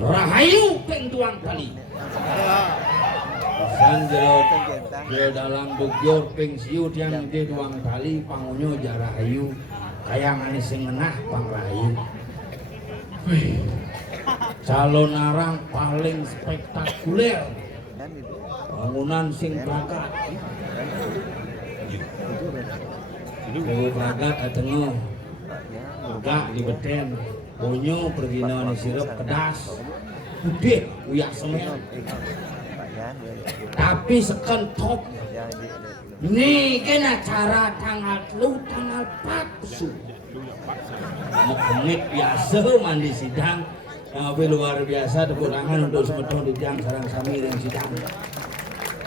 Rahayu peng tuang kali. Sanjero dia dalam bugyur peng siut yang di tuang kali pangunyo jarahayu kayang ane sing ngenah pang rahayu. Calon arang paling spektakuler bangunan sing bakat. Dewa bagat atengo enggak di beten bonyo pergina ni sirup kedas gede uyak semen tapi seken top ini kena cara tanggal 3 tanggal 4 su menit biasa mandi sidang tapi luar biasa kekurangan untuk semeton di tiang sarang sami yang sidang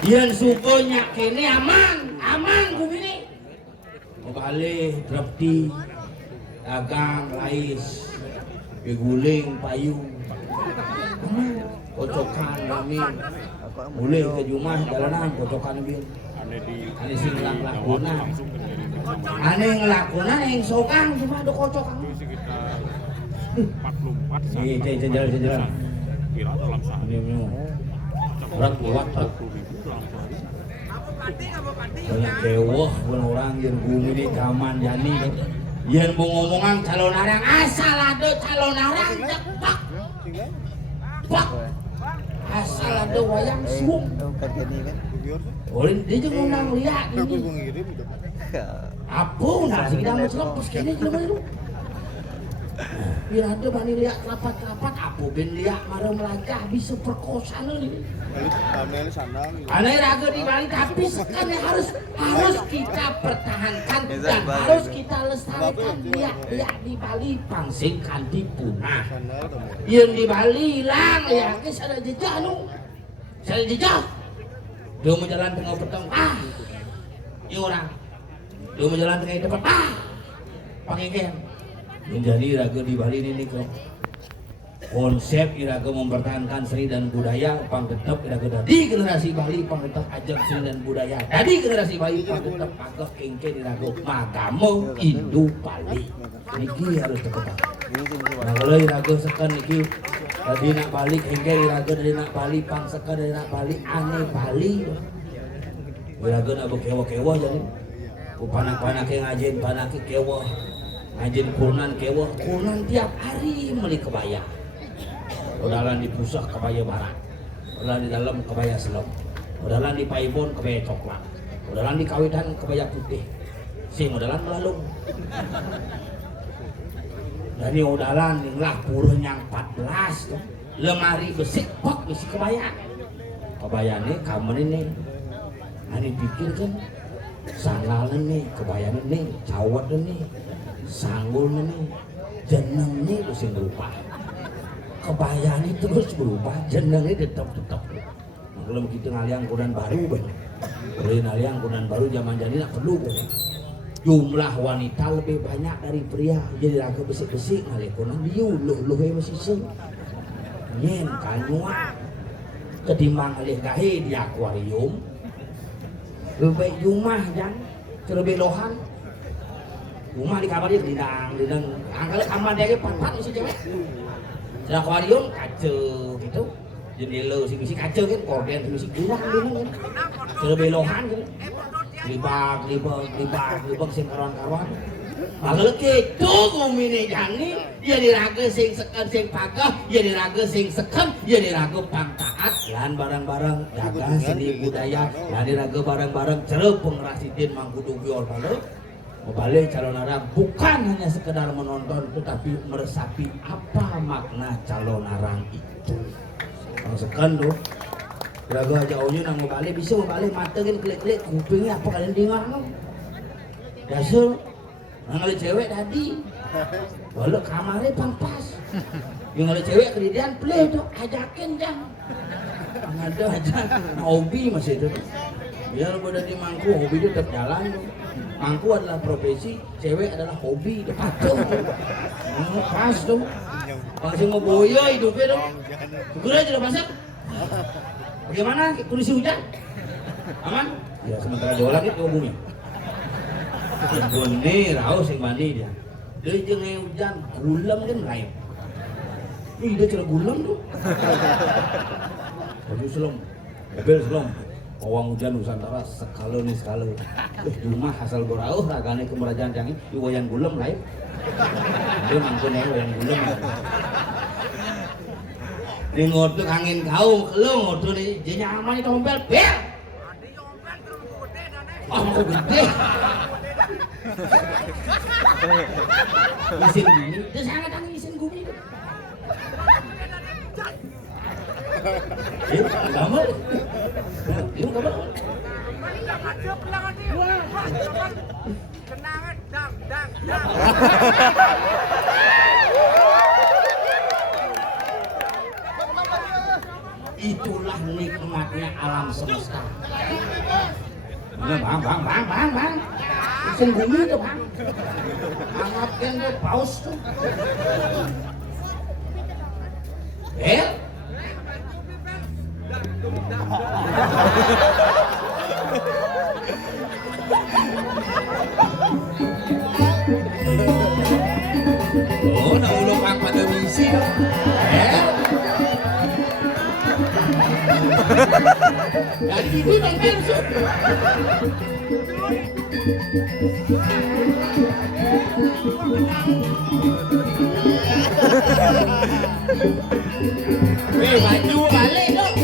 yang sukonya kene aman kumini balik drafti dagang lais beguling payung kocokan kami boleh ke rumah jalanan kocokan kami ane sing lakuna ane ngelakuna yang sokang cuma ada kocokan ini jalan kira dalam sehari orang kuat banyak kewah orang yang bumi ini zaman jani yang mau ngomongan calon arang asal ada calon arang cepak pak asal ada wayang suung boleh dia juga ngomong lihat ini apa nak sih kita mau selepas kini kita mau biar ada bani lihat rapat-rapat apa ben lihat marah melangkah bisa perkosa nih aneh raga di Bali tapi sekarang harus kita pertahankan dan harus kita lestarikan lihat di Bali pangsingkan dipunah yang di Bali hilang ya guys ada jejak saya jejak dia mau jalan tengah petang ini orang dia mau jalan tengah depan pangingen menjadi raga di Bali ini kok konsep iraga mempertahankan seni dan budaya panggetep iraga dari generasi Bali panggetep ajak seni dan budaya dari generasi Bali panggetep agak kengke iraga magamo Indo Bali niki harus tetap nah kalau iraga sekan niki dari nak Bali kengke iraga dari nak Bali pang sekan dari nak Bali aneh Bali iraga nak kewa-kewa jadi panak-panak yang ngajin panak kewa ngajin kurnan kewa kurnan tiap hari beli kebaya udalan di pusat kebaya barat udalan di dalam kebaya selop udalan di paibon kebaya coklat udalan di kawitan kebaya putih sing udalan melalung dari udalan lah purun yang 14 tuh lemari besi pok besi kebaya ini kamar ini Ani pikir kan sandalnya nih, kebayangan nih, cawat nih, sanggulnya nih, jenengnya terus yang berubah. Kebayangnya terus berubah, jenengnya tetap. Kalau begitu ngaliang kunan baru banyak. Kalau ngaliang kunan baru zaman jadi nak perlu banyak. Jumlah wanita lebih banyak dari pria, jadi raga besi-besi ngaliang kunan diuluh masih seng. Nyen kanyuak ketimbang alih gahe di akuarium. Lebih rumah jangan terlebih lohan rumah di kamar dia dindang angkali kamar dia pat si cewek di akuarium kaca gitu jendela si kaca kan korden si kurang kan terlebih lohan kan libak sing karuan kalau gitu kumine jani jadi raga sing sekan sing pagah jadi raga sing sekan jadi raga pangtaat lan barang-barang jaga seni budaya lan raga barang-barang cereup pengrasitin mangkudu bior balik calon arang bukan hanya sekedar menonton tetapi meresapi apa makna calon arang itu sekan tuh raga aja oyo nang balik bisa balik mata kan klik-klik kupingnya apa kalian dengar no dasar ngali cewek tadi walau kamarnya pampas yang ngali cewek kemudian play tuh ajakin jang ada aja hobi masih itu biar udah di mangku hobi itu tetap jalan tuh mangku adalah profesi cewek adalah hobi itu patuh tuh pas tuh masih mau boyo hidupnya tuh segera sudah masak bagaimana kondisi hujan aman ya sementara jualan itu bumi Bune raus yang mandi dia. Dia jeung hujan gulam kan lain. Ih dia cara gulam tuh. Baju selom. Bebel selom. Pawang hujan Nusantara sekali nih sekali. Rumah asal gorauh ragane kemerajaan jangi wayang gulam lain. Dia mangkune wayang gulam. Di ngotuk angin kau kelung ngotuk nih. Jadi nyaman itu ompel bel. Oh gede. Isin gumi, itu sangat angin isin gumi itu. Gambar? Itu gambar? Kenangan dang. Itulah nikmatnya alam semesta. Bang. Isin bumi itu bang. Angatkan deh paus tuh. Oh, nak ulo pang pada misi. Jadi ibu nanti harus. Baju balik dong.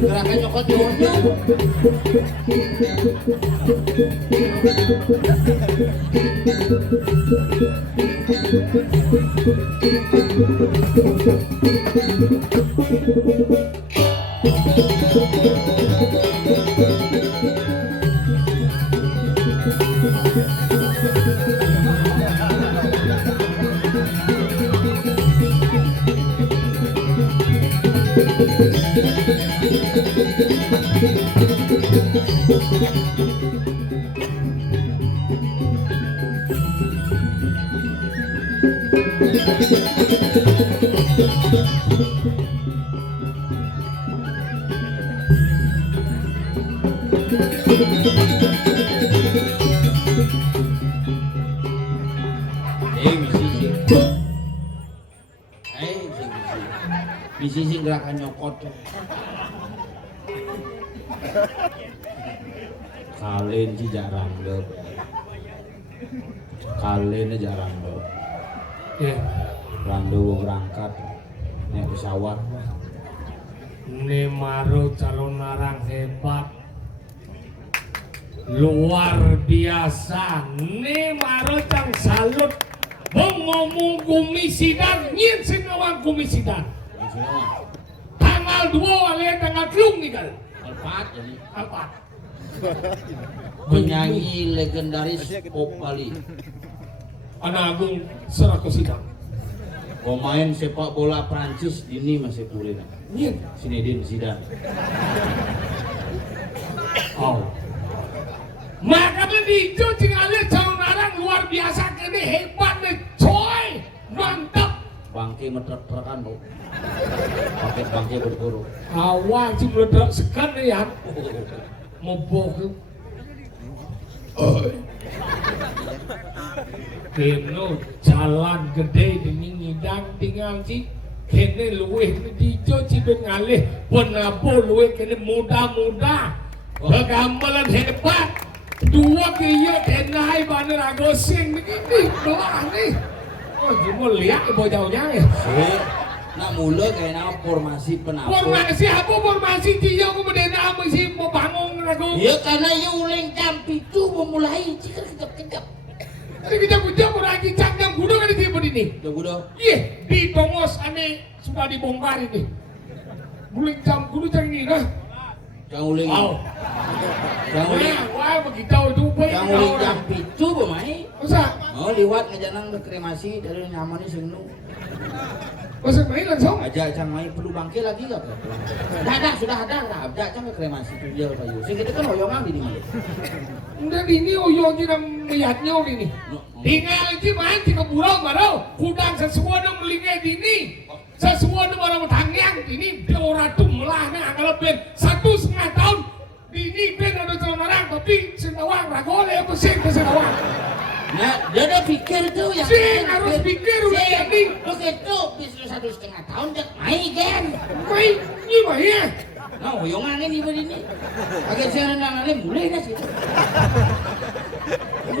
Gerakan nyokot nyokot. Misi gerakan nyokot. Kalian sih jarang deh. Kalian jarang deh. Rando berangkat naik pesawat. Ini Maro calon narang hebat, luar biasa. Ini Maro cang salut. Ngomong kumisidan, nyin sinawang kumisidan. Tanggal 2 alias tanggal 3 nih kan? Alpat jadi. Alpat. Penyanyi legendaris pop Bali. Anak Agung Serakosidang. Pemain sepak bola Prancis ini masih kuliah. Nyin. Zinedine Zidane. Oh. Maka di itu tinggalnya calon narang luar biasa kini hebat nih coy, mantap. Bangke metrek-trekan tuh. Pakai bangke berburu. Awal sih meledak sekan ya. Mobok. Keno jalan gede dengan ngidang tinggal sih. Kene luweh di itu sih bengalih penabuh luweh kene muda-muda. Kegambalan hebat. Dua kaya tenai baner agosing begini belah nih. Oh cuma lihat bojaunya ya. Nak mula kayak nama formasi penabur. Formasi apa formasi dia kemudian apa sih mau bangun aku? Ya karena yang ulang jam itu memulai jika kejap-kejap. Tadi kejap-kejap orang cicak jam kuda kan di tempat ini. Jam kuda. Iya di Tongos aneh sudah dibongkar ini. Ulang jam kuda cang ini nah. Yang ulang. Wow. Yang ulang. Wah begitu itu baik. Yang ulang jam itu pemain. Masa? Oh liwat ngajanang ke kremasi dari nyamannya sengnu. Masa main langsung? Ajak cang main perlu bangke lagi gak? Sudah ada lah. Ajak cang ke kremasi tu dia kayu. Sing kita kan oyongan di mana? Udah ini oyong kita melihatnya ini. Tinggal aja main di keburau baru. Kudang sesuatu melingkai dini. Sesuatu orang tangyang ini orang tuh melahnya agak lebih 1,5 tahun. Dini ben ada calon orang tapi senawang ragole apa sih ke senawang. Nah, dia udah pikir tuh yang sih harus pikir udah jadi. Begitu bisa 1,5 tahun jak main kan. Main gimana ya? Nah, oyongan ini begini. Agak senang-senang mulai dah sih.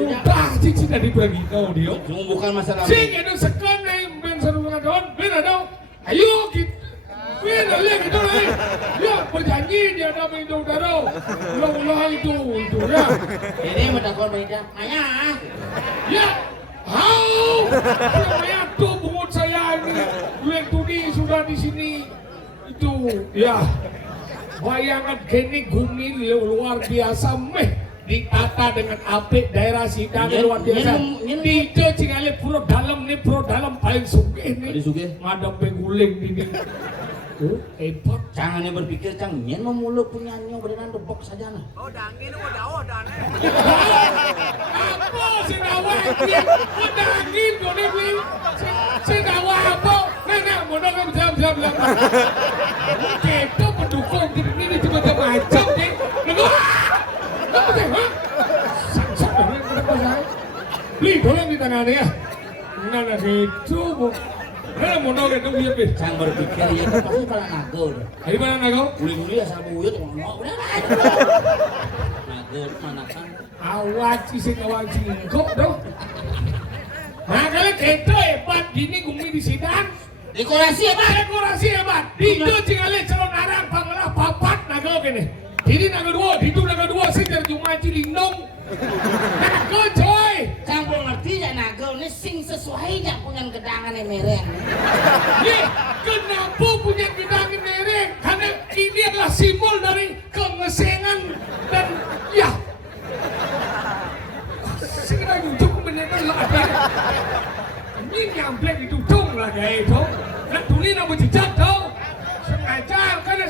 Udah sih sudah dibagi kau dia. Cuma bukan masalah. Sih itu sekan nih ben 1,5 tahun ben ada. Ayo kita. Ben lihat gitu nih. Ya berjanji dia ada main daro. Ulah itu ya. Ini mendakor beda. Maya. Ya. Hau. Saya tuh bungut saya ini. Lihat Tudi sudah di sini. Itu ya. Bayangan gini gumil luar biasa meh. ditata dengan apik daerah Sidang luar biasa. Dijo Cingale pura dalam paling sugih nih. Paling sugih. Ngadep guling ini. Hebat. Jangan berpikir cang nyen memulu punya nyo berenang debok saja nah. Oh dangin oh dan. Apa si dawa iki? Dangin gone beli. Si dawa apa? Nah, modal kan jam-jam lah. Kita pendukung ini cuma macam nih. Apa sih, ha? Saksak banget kenapa saya? Beli doang di tangannya ya. Nah, gitu, Bu. Nah, modal itu dia, Bi. Cang berpikir ya pasti pala nago. Dari mana nago? Uli-uli asal buyut ngomong udah. Nago manakan. Awat sih kawan cingkok dong. Nah, kalian gitu hebat gini gumi di Sidang. Dekorasi hebat. Itu Cingale calon arang panglah papat nago kene. Ini naga dua sih dari Jumaji Lindung. Naga coy. Campur ngerti ya naga ini sing sesuai ya punya gedangan yang mereng. Ye, kenapa punya gedangan mereng? Karena ini adalah simbol dari kengesengan dan ya. Segera duduk menekan lah ada. Ini nyamplek didudung lah kayak itu. Nak tulis nama jejak tau.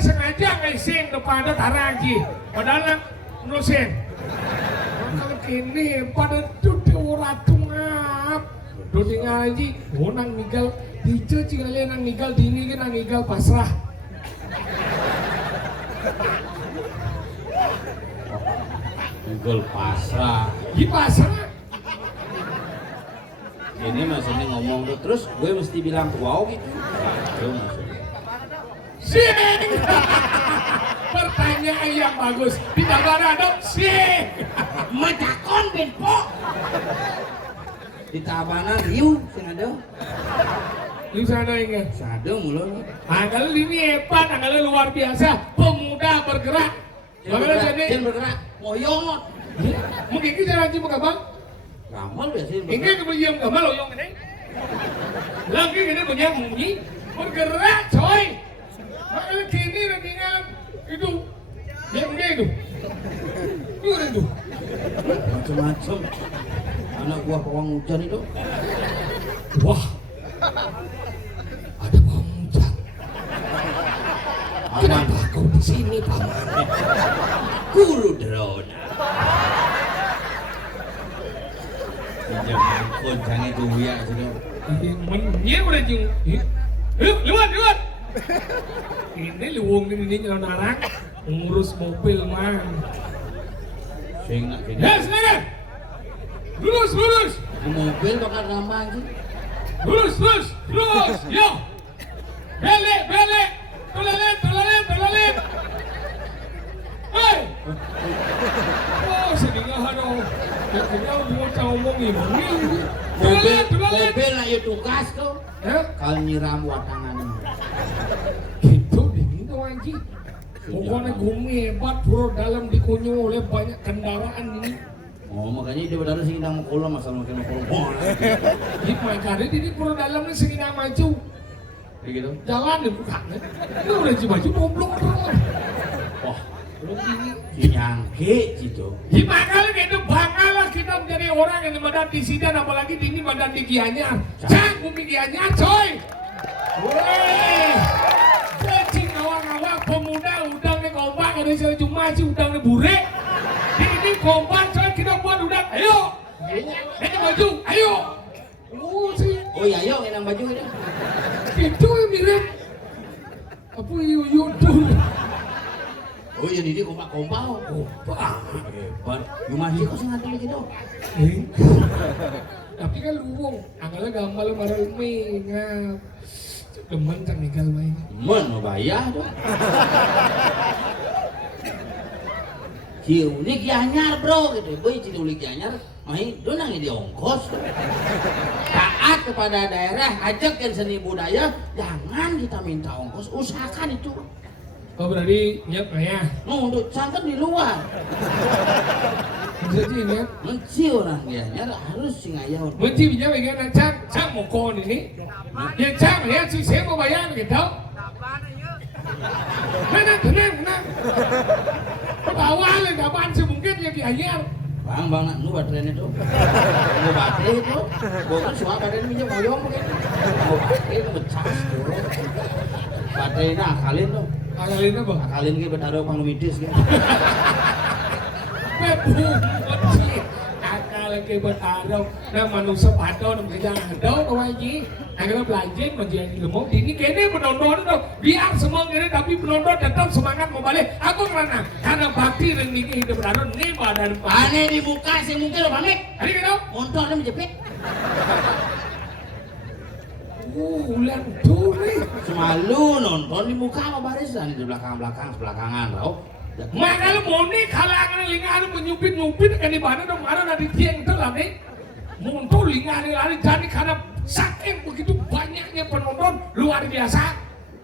Sengaja ngasing depan ada tarangi padahal nusin kalau kini pada duduk ratu ngap duduk ngaji nang nigal dijo Cingale nang nigal dini nang nigal pasrah Nigal pasrah di pasrah ini maksudnya ngomong tuh terus gue mesti bilang wow gitu itu maksudnya sing pertanyaan yang bagus ditambah dong sing matakon benpo di tabanan riu sing ada di sana ingat sado mulu kalau ini hebat kalau luar biasa pemuda bergerak bagaimana jadi bergerak moyongot mungkin kita lagi mengabang ramal biasanya ini kemudian gamal loyong ini lagi ini punya bunyi bergerak coy makanya kini dengan itu yang itu macam-macam anak buah pawang hujan itu wah ada pawang hujan kenapa kau di sini paman guru drone jangan koncang itu ya sudah menye udah jeng lewat ini luwung ini nyelon arang ngurus mobil man sing nak gini ya silakan lurus mobil bakal ramah sih lurus yo belek tolalet hei oh sedingah aduh kita mau ngomong ini mobil lah ya tugas tuh kalau nyiram watangan gitu deh itu anjing pokoknya gumi hebat bro dalam dikunyah oleh banyak kendaraan ini oh makanya dia benar sih mau kolam masalah makin kolam di makanya ini bro dalamnya segini maju kayak gitu jalan deh bukan itu udah maju goblok wah belum ini nyangke gitu di makanya itu banggalah kita menjadi orang yang badan di Sidang apalagi di ini badan di Gianyar cang gumi Gianyar coy weh cacing awak-awak pemuda udang nih kompak ada saya cuma sih udang nih bure ini kompak coy kita buat udang ayo ini baju ayo sih oh iya ayo enang baju ini itu yang mirip apa yuyut dulu oh iya ini kompak hebat rumah sih kok sengaja gitu tapi kan luwung anggalnya gampang marah ngap demen kan nigal main mau bayar tuh ciulik Gianyar bro gitu boy ciulik Gianyar main donang di ongkos taat kepada daerah ajak yang seni budaya jangan kita minta ongkos usahakan itu oh berarti nyet ya untuk cangkem di luar jadi nyet menci orang Gianyar harus singayau menci bisa bagaimana cang mau kon ini ya cang ya si saya mau bayar gitu tenang. Ketawa lah, kapan sih mungkin ya anyar. Bang, nak nu baterainya tuh. Nu baterai itu. Gua kan suka baterai minjem oyong kan. Nu baterai itu becas tuh. Baterainya akalin tuh. Akalin apa? Akalin ke betaro panglumitis kan. Bebu, kecil. Akal ke betaro. Nah manusia pato nam kerja ada kau aji. Akhirnya belajar menjadi lemong. Ini kayaknya penonton tuh. Biar semua ini tapi penonton tetap semangat mau balik. Aku karena bakti dan niki hidup betaro nih badan. Aneh di muka sih mungkin lo pamit. Hari kenapa? Motornya menjepit. Ulan tuh nih. Semalu nonton di muka sama barisan di belakangan tau. Makanya mau nih kalangan lingan menyupit kan di mana dong mana nanti tiang itu lah nih. Muncul lingan lari jadi karena saking begitu banyaknya penonton luar biasa.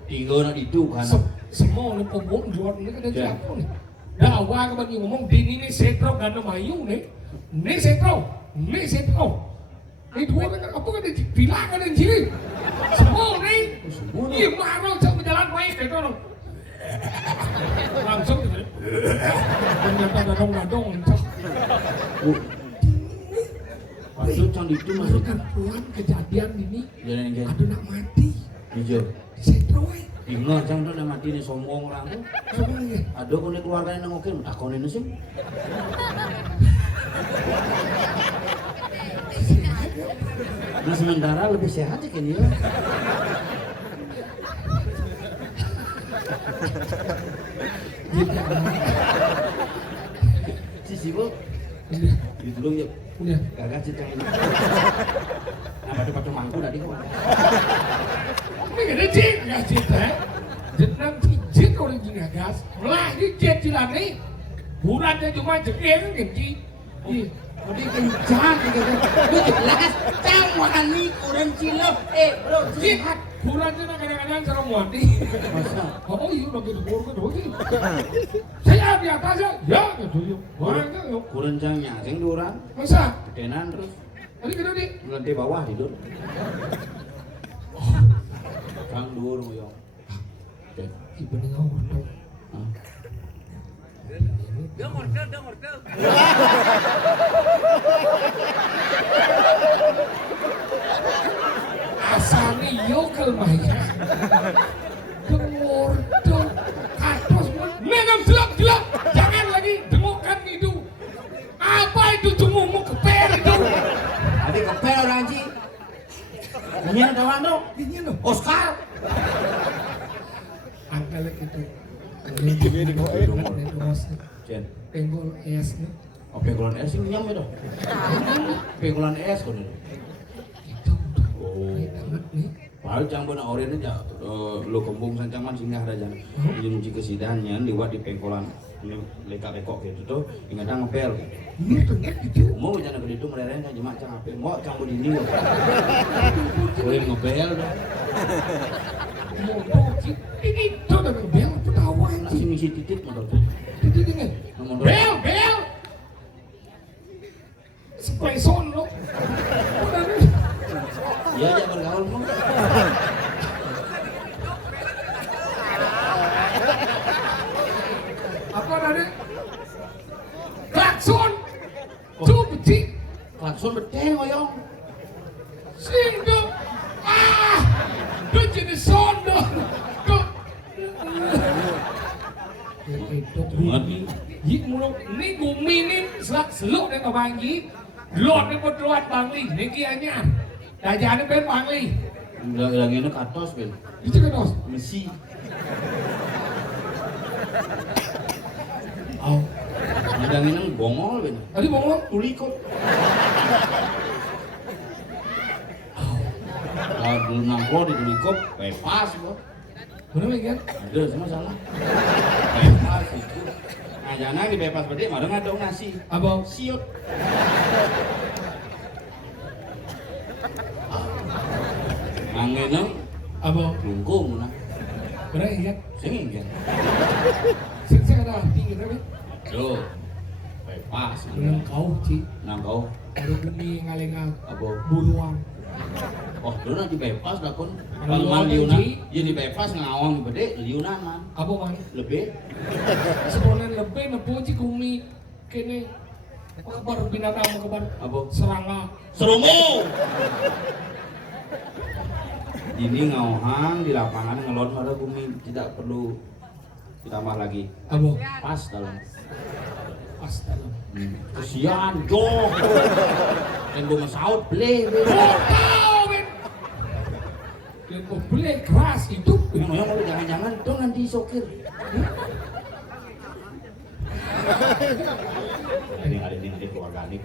Tiga nak itu kan. Semua nih pembuat luar ini kan ada siapa nih. Dah awal bagi ngomong di ini setro ganda mayu nih. Nih setro. Ini dua kan apa kan dibilang kan di sini. Semua nih. Iya marah sama jalan baik gitu loh. Langsung ternyata gadong-gadong. Maksud can itu Masuk kan puan kejadian ini. Jalan yang Aduh nak mati. hijau. Setro Ingat can tuh nama mati nih sombong orang tuh. Sombongnya. Aduh kau nih keluarganya nengokin, takonin sih. Nah sementara lebih sehat sih kan dia. Si bu, itu dulu ya. Udah. Gagah cerita ini. Nah batu mangku tadi kok. Ini gak ada cik, gak cerita. Jenang cik orang jin gas. Lagi cik cilan nih. Burannya cuma jekir kan cik. Tadi kencang gitu. Lu jelas cawan nih orang cilok. Bro, sehat. Burannya kadang-kadang serang mati. Masa? Oh iya lagi di bawah kan hoki. Saya di atas ya gitu yuk. Orang kan yuk. Kurencangnya sing durang. Masa? Ketenan terus. Tadi kena di. Lantai bawah tidur. Kang dur moyong. Ibu dengar waktu. Dia ngortel. Asani yokel maya. Dengordo. Katos menam jelak. Jangan lagi dengokan itu. Apa itu cumumu keper itu? Tadi kepel orang Ci. Ini ada kawan tuh. Ini loh. Oscar. Angkalek itu. Jen. Penggol esnya. Oh penggolan es sih nyam itu. Penggolan es kan itu. Itu Oh. banget nih. Paling cang beuna oranye aja lo kembung sancangan singgah raja. Jeung ci kesidannya liwat di pengkolan. Ini lekak-lekok gitu tuh ingat ngepel. Ini tengah gitu. Mau jangan ke ditu mereren kan jemaah cang apel. Mau cang begini. Boleh ngepel dah. Motor ini tuh udah bel ketawa Nasi ini. misi titik motor tuh. Jadi dengan Nomor bel. Speson lo. Udah nih. Iya aja bergaul mah. Apa tadi? Klakson. Tuh becik. Klakson beteng oyong. Sing tuh. Tuh jadi sondo. Tuh. Itu gumi. Yik mulung ini gumi ini seluk nih Bang Yi. Lord nih berluat Bang Li. Niki anyar. Dajane ben Bang Li. Udah yang ini katos ben. Itu kan dos. Misi. Oh. Yang ini bongol ben. Tadi ngomong Tulikot. Kalau belum nangkol di tulikot, pas kok. bener lagi kan? Ada sama salah. Bebas itu. Nah jangan di bebas berarti malah nggak dong nasi. Abang. Siut. Angin Abang. lungkung nah. Bener lagi kan? Singin kan. Saya ada tinggi tapi. Aduh. Bebas. Dengan kau Ci. Nang kau. Ada bumi ngalengal. Apa? Buruan. Oh, dulu nanti bebas dah pun. Kalau Kalau ada liunan, Ci. jadi bebas ngawang gede, liunan man. Apa man? Lebih. Sekolah lebih nepo Ci kumi kene Kabar binatang kabar Apa? serangga. Serungu. Ini ngauhang di lapangan ngelon pada bumi, tidak perlu ditambah lagi. Apa? Pas dalam. Pas dalam. Kesian, jok. Dan gue masaut beli. Kau men. Yang kau beli keras hidup. Jangan-jangan itu nanti sokir. Ini keluarga ini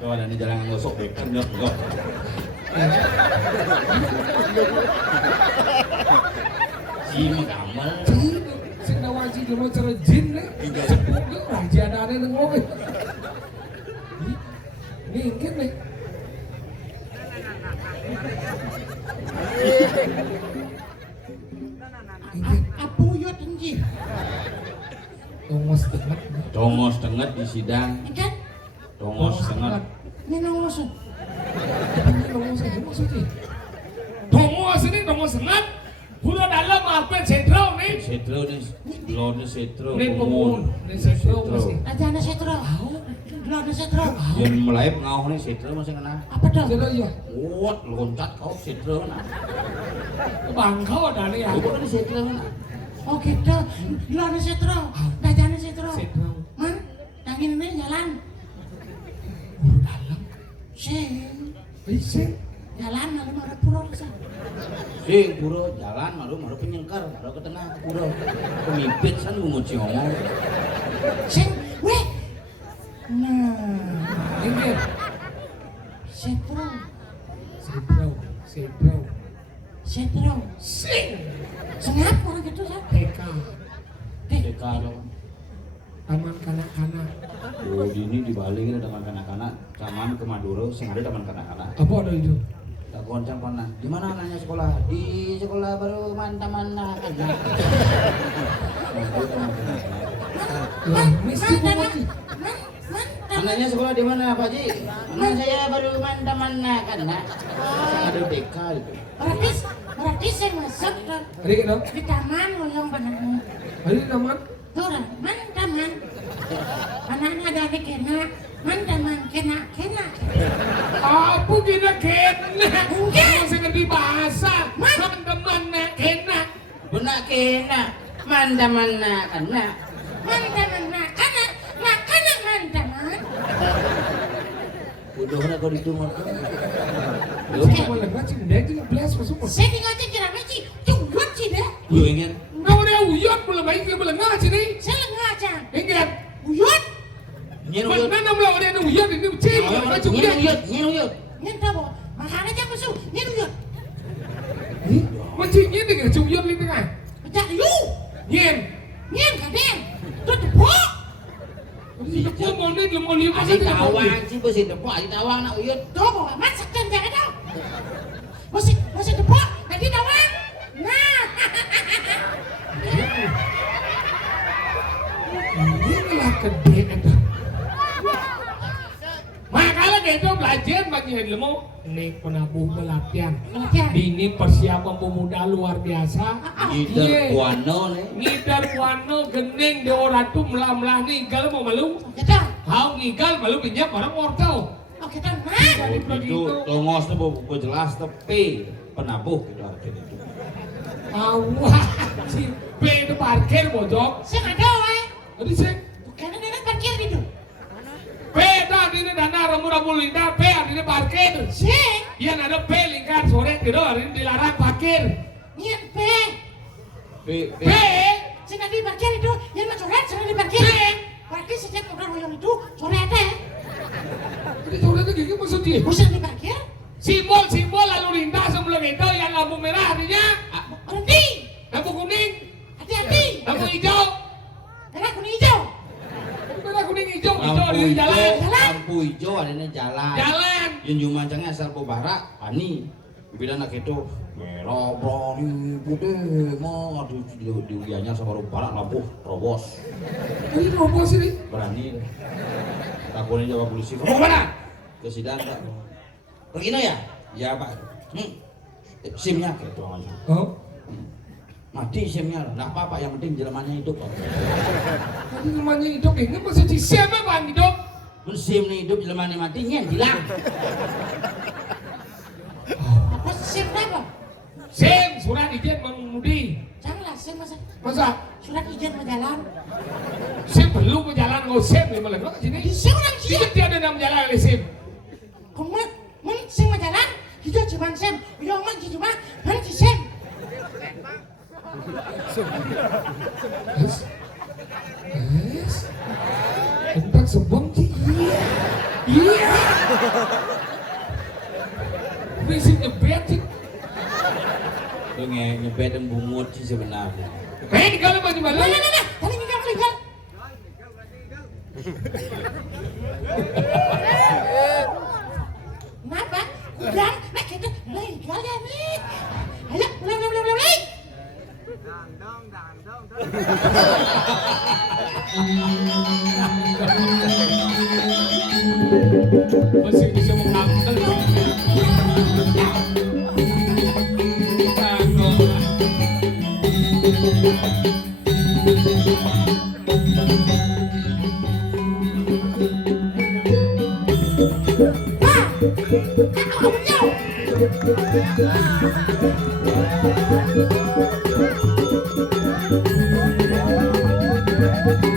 Tuh ada nih jalan ngosok bekan enggak. Si makamal. Sing nawaji dulu cara jin nih. Cepuk nih raja ada nang ngomong. Mungkin nih. Apa yot anjing? Tongos denget. Tongos denget di sidang. Kan? Tongos denget. Ini nongos. Tongos aja maksudnya. Tongos ini tongos denget. Pulau dalam apa sentral nih? Setro nih, lone setro. Ini pemun, ini sentral masih. Aja anak setro. Lo anak setro. Yang mulai ngauh nih setro masih kena. Apa dong? Jadi ya, Kuat loncat kau setro kena. bangkau ada nih ya. Aku kan setro kena. Oh gitu. Lo anak setro. Aja anak setro. Sentral. Man, yang ini jalan. Pulau dalam. Sing. Bisa. Jalan lalu ada pulau bisa. Si puro jalan malu penyengkar, malu ke tengah puro. Pemimpin san nguci ngomong. Sing. Weh. Nah. Ini Setro. sentral, sentral. Setro. Sing. Sengap orang gitu kan? TK. TK dong. Taman kanak-kanak. Oh ini dibalik ada taman kanak-kanak, taman ke Madura, sing ada taman kanak-kanak. Apa ada itu? Tak goncang pernah. Di mana anaknya sekolah? Di sekolah baru taman kanak-kanak. Lah, mesti Man, mati. Anaknya sekolah di mana Pak Ji? Anak saya baru taman kanak-kanak. Ada TK itu. Berarti saya masuk Hari kenapa? di taman yang benar. Hari taman? Tuh, man taman. Anak-anak ada adik kena. Man taman kena. Apa kena kena? Masih ngerti bahasa. Teman-teman nak kena. Benak kena. Manda mana kena. Man taman nak anak man taman. Udah kau itu mah. Lu malah baca dia itu belas masuk. Saya tinggal kira macam cuma sih deh. Lu ingin? Kau dia uyut belum baik dia belum ngaji nih. Saya ngaca. Ingat. Uyut. Nyeruyut. Mana belum ada uyut ini cip. Baca uyut. Nyeruyut. Nyen tahu. Makanya jangan masuk. Nyen uyut. Macam ini dengan uyut di tengah. Macam you. Nyen Kadang. Tuh tepuk. Aku mau nih belum mau lihat Asik tawang sih besi tepuk, asik tawang nak uyut. Tuh bawa masak dan jangan dong. Masih tepuk. Nanti tawang. Nah. Inilah gede itu. Makanya kita belajar bagi ilmu. Ini penabuh pelatihan. Ini persiapan pemuda luar biasa. Gider kuano nih. Ngidar kuano gening di orang tuh melah-melah ngigal mau malu. Kita. Kau ngigal malu pinjam orang wortel. Oh kita nah. Itu tongos tuh bu jelas tapi penabuh gitu artinya itu. Awah, si B itu parkir bojok. Saya nggak tahu Tadi sih. Karena dia parkir itu. P tadi ini dana rambu-rambu linda P ini parkir. Sing. Iya ada P lingkar sore gitu hari ini dilarang parkir. Nyen P. P P Saya nggak di parkir itu. Yang mau coret saya di parkir. Berarti sejak motor yang itu coret deh. Jadi sore itu gigi maksudnya. Bisa di parkir. Simbol lalu lintas sebelum itu yang lampu merah artinya Berhenti. lampu kuning, Hati-hati. lampu hijau. Merah kuning hijau. Merah kuning hijau ada di jalan. lampu hijau adanya jalan. Jalan. Yang jumancangnya asal pobara ani. Bila nak itu merah berani putih mau di ugiannya sama pobara lampu robos. Ini robos ini. Berani. Takutnya jawab polisi. Kamu kemana? Ke sidang Pak. Pergi no ya? Ya Pak. SIM-nya gitu. Oh, Mati SIM-nya, enggak apa-apa yang penting jelemahnya hidup. tadi namanya hidup ini masih di siapa bang hidup? SIM nih hidup jelemahnya mati nyen hilang. Apa SIM apa? SIM surat izin mengemudi. Janganlah SIM Masa surat izin berjalan. SIM belum berjalan nggak SIM lima lagi sini. SIM orang Ini kia. dia ada nama jalan oleh SIM. Kemudian SIM berjalan, hijau cuma SIM, hijau emak cuma mana si SIM? Yes. Entah sebong sih. Iya. Bisa nyebet sih. Itu nyebet dan bungut sih sebenarnya. Kalau mau di mana? Nah, tadi meninggal. Kenapa? Kurang, nah kita meninggal ya nih. Ayo, mulai. Masih bisa mengambil.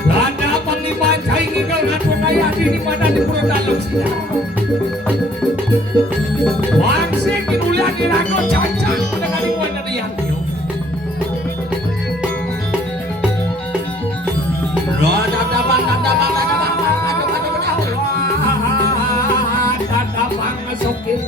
Ada panglima cai tinggal ngaku kaya di mana di Pulau Dalam sini. Wangsi kinulia di rago cacat mendengar di mana dia. Dadabang masukin.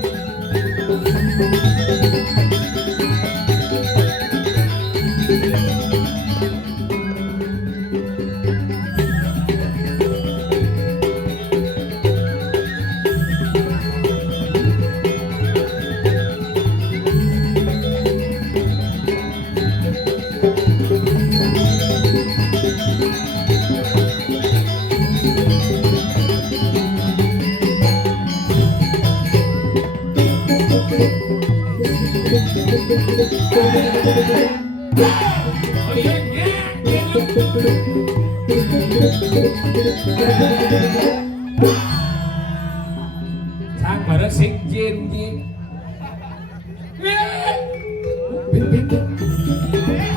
Sang bareng sing jin.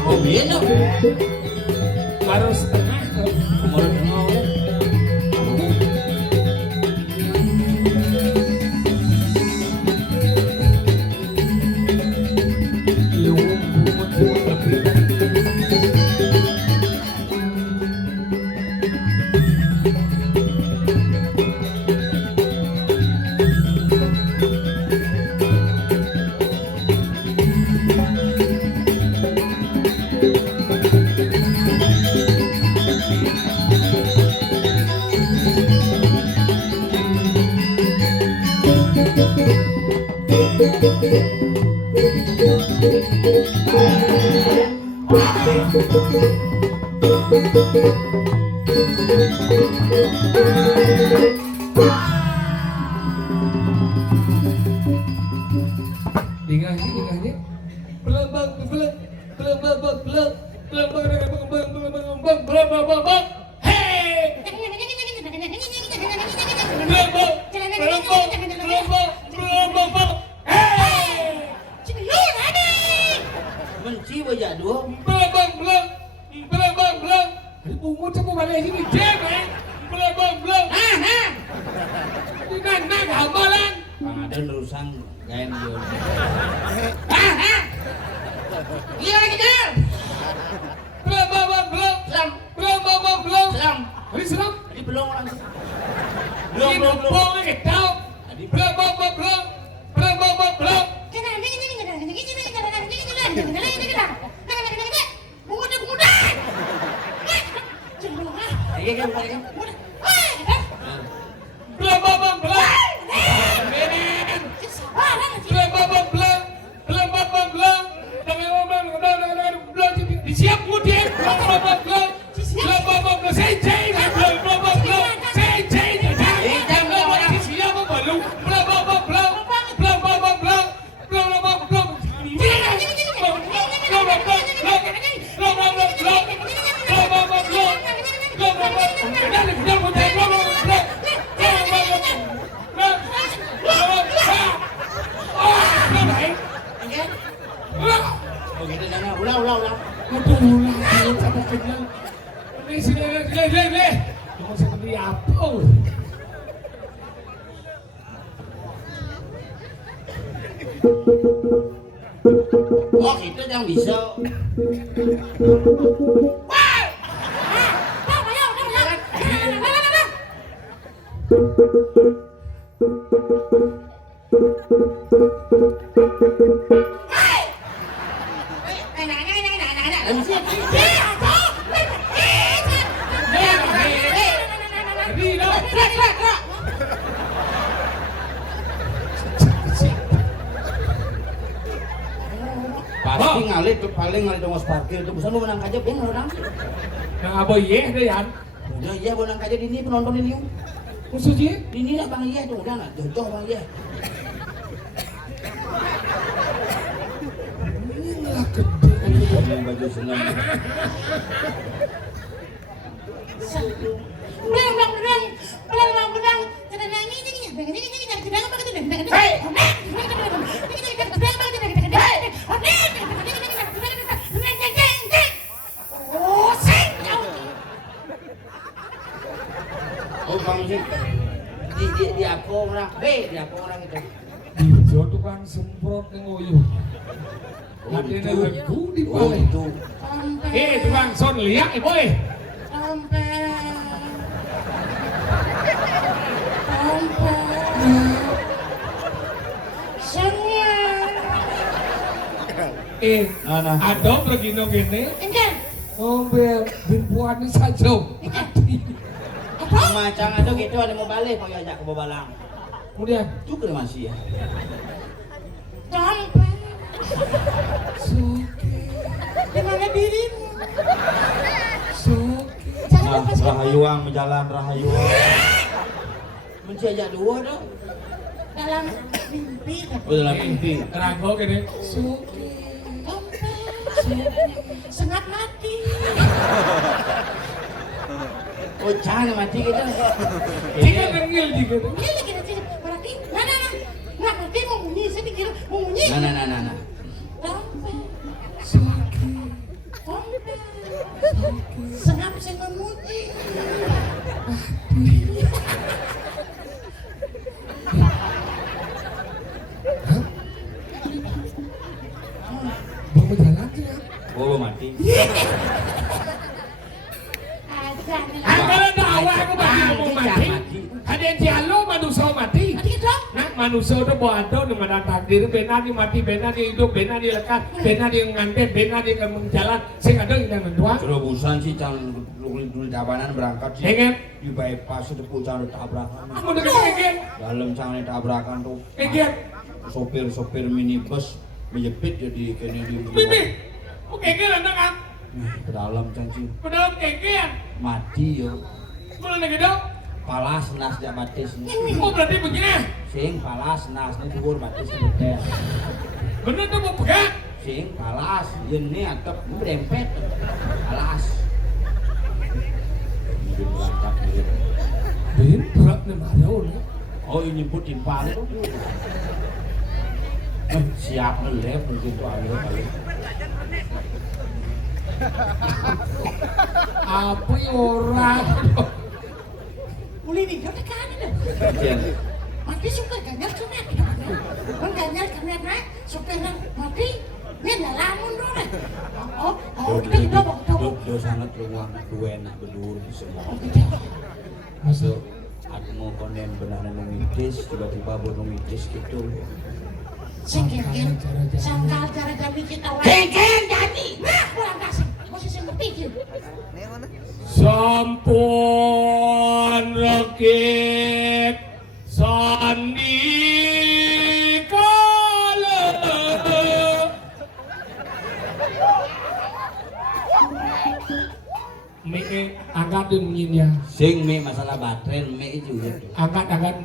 Oh iya dong. Baru setengah. Baru tengah oleh. Tinggalnya belum. Hei, belum. Benci baja dua. Belum. Ada bungut sama balik sini jam belum. Nah, hamalan. Ada nerusan kain dia. Iya lagi jalan. Belum. Selam. Ini seram. Tadi belum orang. Belum. Iya kan, Pak? Siap kemudian Oh itu yang bisa. Wah! Tahu ayo, udah. Pasti ngalit tuh paling ngalit dongos parkir tuh bisa lu menang aja ben orang. Nah apa iya deh Yan? Udah iya menang aja di ini penonton ini. Maksudnya? Di ini lah Bang Iya tuh udah enggak jodoh Bang Iya. Ini nggak gede. Baju senam. Oh Bang sih. Di aku orang, di aku orang itu. Dijo tukang semprot ning oyo. Adene legu di Oh balik. itu. Tukang son liak boy. Ana. Ado begino gini. Ngombe bin puani saja. Macam itu gitu ada mau balik mau ajak ke Bobalang. Kemudian Itu ke masih ya. suki Dimana dirimu? suki Jangan lepas Rahayuang menjalan Rahayuang. Mesti ajak dua dong. dalam mimpi. Oh dalam mimpi. teranggo gini suki Sengat mati. Oh jangan mati gitu. jika nengil jika Ini lagi nanti berarti mana? Nggak ngerti mau bunyi. Saya pikir mau bunyi. Nah. suki Sengat saya memuji. mau berjalan ya Oh mati. Angkala dawa aku bagi ngomong mati. Ada yang dialo manusia mati. Tadi dong. Nah manusia udah bawa ada di mana takdir benar di mati benar di hidup benar di lekat benar di nganten benar di menjalan sing ada yang mendua. Terobosan sih calon dulu tabanan berangkat sih. Engem. Di bypass itu pucang tabrakan. Kamu udah engem. Dalam canggih tabrakan tuh. Engem. Sopir minibus menjepit jadi kene di. Bibi. Oke engem anak kan. Ke dalam canggih. Padahal engem. Mati yo. Mana lagi dong? Palas nas dia batis. Oh berarti begini. Sing palas nas ini dhuwur batis bener. Bener tuh mau pegang. Sing palas yen ni atep brempet. Palas. Mungkin berangkat gitu. Bin berat nih Mario nih. Oh ini nyebut timpal itu. Siap ngelep mungkin tuh alih kali. Apa ya orang? Mulai nih, udah tekan itu. Iya. Mati suka ganjal kemet. Kan ganjal kemet naik, supirnya mati. Dia nggak lamun dong. Kita gitu bang. Do sangat luang, dua enak berdur di semua. Masuk. Aku mau konen benaran numitis, tiba-tiba baru numitis gitu. Sengkengken, sangkal cara jadi kita. Kengkeng jadi. Nah, kurang kasih. Masih sempet Sampun rekit sandikala Mie angkat bunyinya. Sing me masalah baterai me juga. Angkat.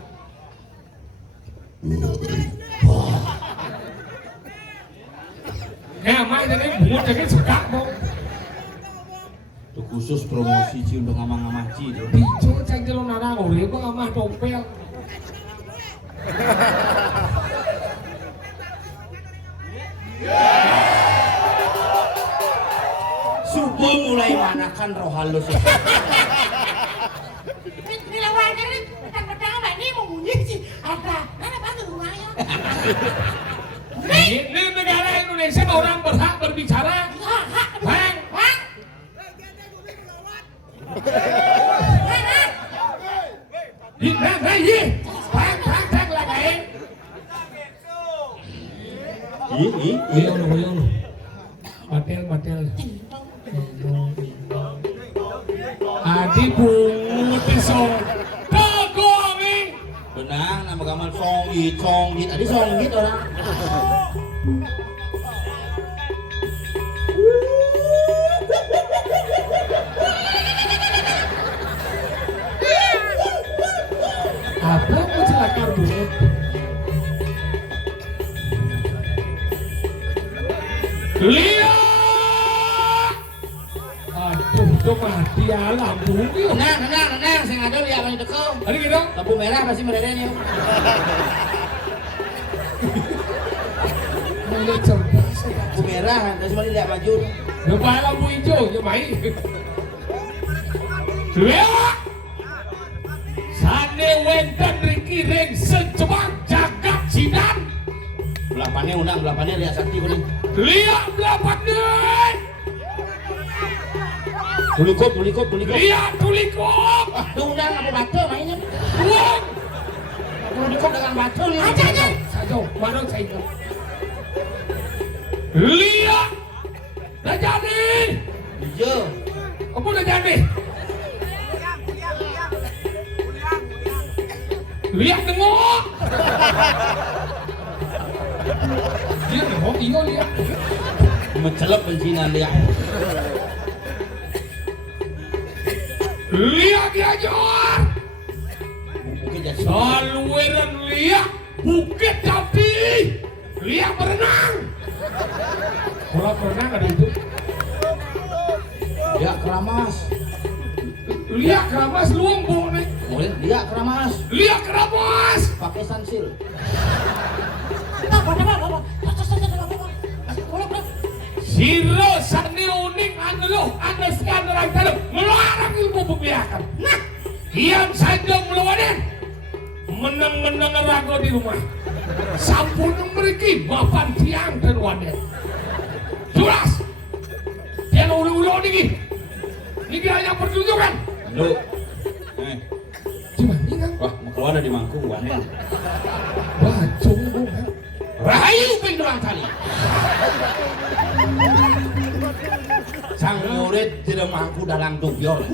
Main tadi buat jadi suka mau. Itu khusus promosi ci untuk ngamang-ngamang ci itu. Bijo cengkel narang urip kok ngamah dompel. Subuh mulai manakan roh halus. Nilawannya nih, petang-petang mbak ini mau bunyi sih. Ada, mana bantu rumahnya. Ini negara Indonesia orang berhak berbicara. Bang. Bang lah kain. Uyung. Batel. Adi bungut pisau. Togong nih. Benang nama gaman songgit. Adi songgit orang. Apa kecelakaan bungut? Lihat! Aduh, itu mati alam bungut. Tenang, saya ngadu lihat banyak dekel. Ada gitu? Lampu merah pasti meredanya. Mulai cerdas. Lampu merah, nanti semua lihat maju. Depan lampu hijau, coba lihat! Sane wenten Riki Reng sejebak jagat sidan. Belapannya lihat sakti kuning. Lihat belapannya. Tulikop. Lihat tulikop. Itu undang apa batu mainnya. Uang. Tulikop dengan batu nih. Aja. Sajo, mana saya? Lihat. Dah jadi. Iya. Apa dah jadi? Lihat tengok. Dia tengok, iya lihat. Mencelep bencinan lihat. Lihat dia Jor. Mungkin jadi. Saluran lihat bukit tapi lihat berenang. Kolam berenang ada itu. Ya keramas. Lihat keramas lumbung nih. Boleh lihat keramas. Lihat keramas. Pakai sansil. Siro sani unik anda sekian orang taruh melarang ilmu pembiakan. Nah, diam saja meluarin. Menang rago di rumah. Sampun memiliki bapan tiang dan wadah. Jelas. Dia ulu-ulu nih. Ini hanya pertunjukan. Lu. Cuma ini kan. Wah, mau ada di mangkuk wadah. Bacung bu. Rahayu pinduang kali. Sang murid tidak mampu dalam dubior.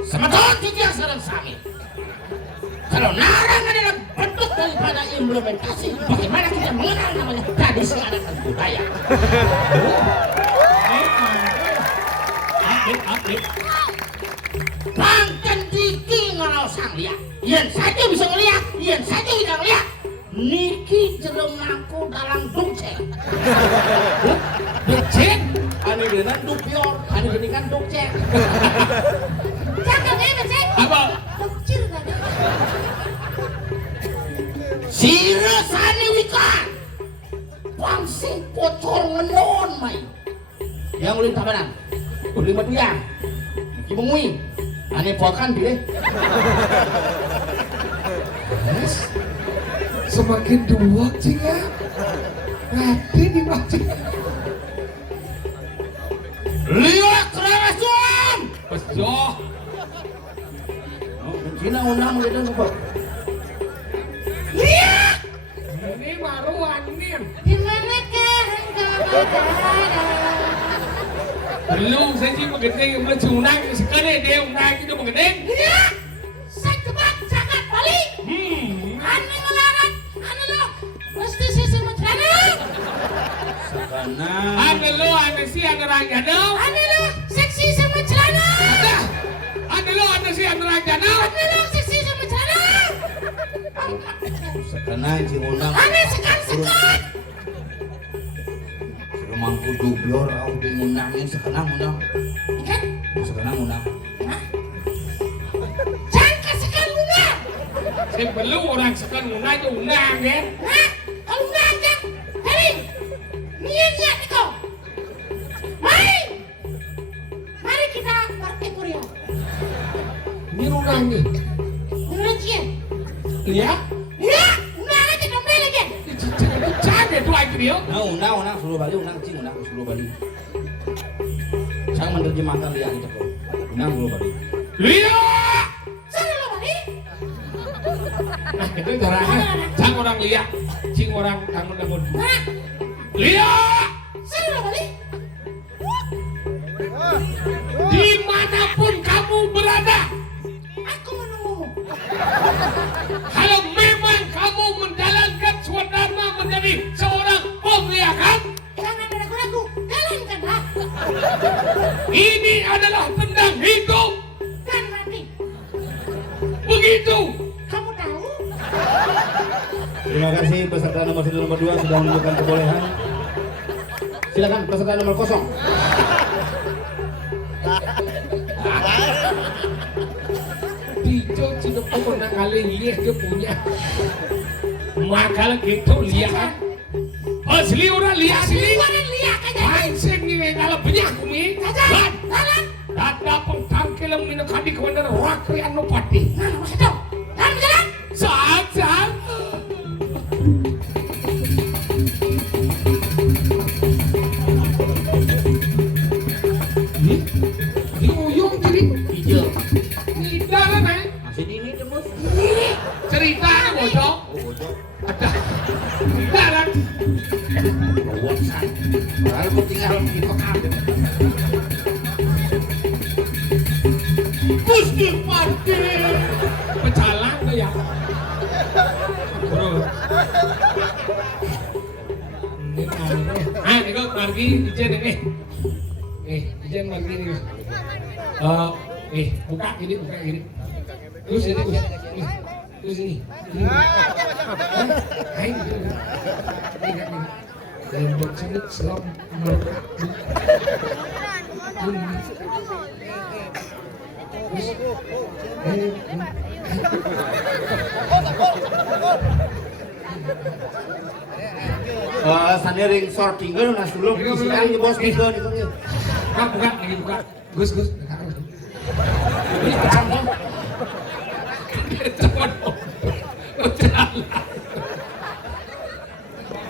Semeton tiga sarang sangit. Kalau narang adalah bentuk daripada implementasi, bagaimana kita mengenal namanya tradisi adat dan budaya? Bangkan Diki ngarau sang lihat. Ian saja bisa ngeliat, Ian saja bisa ngeliat. Niki jerem nangku dalam dungceng. Dungceng? Ane dengan dupior, ane gini kan dungceng. Jangan Becek. Apa? Kecil tadi. Sira sani wikan. Pangsing pocor ngenon mai. Yang ulin tabanan. Ulin matuyang. Mungkin mengui. Ane pokan deh. Semakin dua cingga. Nanti di macam. Lihat keramas tuan. Pesjoh. Cina unang gitu sobat. Lihat. Ini baru angin. Di mana kah engkau berada? Belum saya sih mengenai yang bercunang sekarang dia unang itu mengenai. Lihat. Saya tebak sangat balik. Ane melarat. Ane lo. Mesti sisi mencerana. Sakana. Ane lo, ane si, ane ranjana. Ane lo. Seksi sama celana. Ane lo, ane si, ane ranjana. Ane lo. Seksi sama celana. Sakana cing unang. Ane sekat. Mangku dublor au di unangnya sekenang unang. Kan? Sekenang unang. Jangan kasihkan bunga. Saya perlu orang sekarang unang itu unang kan. Hah? Kalau bunga aja. Hei. Niatnya nih kau. Mari kita partai Korea. Ini unang nih. Menurut dia. Lihat. Lihat. Bunga aja dong lagi. Cek baik dia. Unang suruh balik, unang cing, unang suruh balik. Saya menerjemahkan dia itu kok. Unang suruh balik. Lia. Sana lo balik. Nah itu caranya. Cang orang Lia, cing orang tangun. Nah, Lia. sana lo balik. Dimanapun kamu berada, Aku menunggu. kalau memang kamu menjalankan swadharma menjadi seorang pemiakan, Jangan ada ragu-ragu. Jalankanlah ini adalah tentang hidup. dan mati. Begitu. Kamu tahu? Terima kasih peserta nomor 1 nomor 2 sudah menunjukkan kebolehan. Silakan peserta nomor 0. Dijo Cilepo pernah kali lihat dia punya. Makal gitu lihat. Asli orang lihat sini. Orang lihat aja. Pancing nih kalau banyak mi. Jalan. Jalan. Tata pengtangkel minum kadi kebenar wakri anu pati. Nah, masih tahu. Jalan jalan. Saat. Di uyung jadi Hijau. tidak lah nih. Masih dini tembus. Cerita bocok. Bocok. Ada. Tidak lah. Bawasan. Padahal aku tinggal di Mekah. Gusti Pati. Pecalang tuh ya. Bro. Ini kok margi ijen ini. Ijen margi ini. Buka ini. Terus ini. Terus ini. Hai. Lembut sangat selam. Sandering sorting kan nas dulu isian di bos itu gitu. Buka lagi buka. Gus. Ini pecah dong. Cepat dong.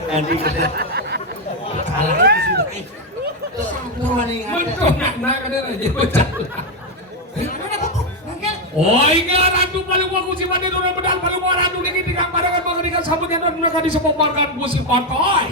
Nanti kita salah itu sudah. Sama nih ada. Betul nak ada aja pecah. Mana buku? Mungkin. Oh ingat ratu paling waku si mandi dulu bedal paling waku ratu dikit dikang padangan mengerikan sabutnya dan mereka disepoparkan Gusti Patoy.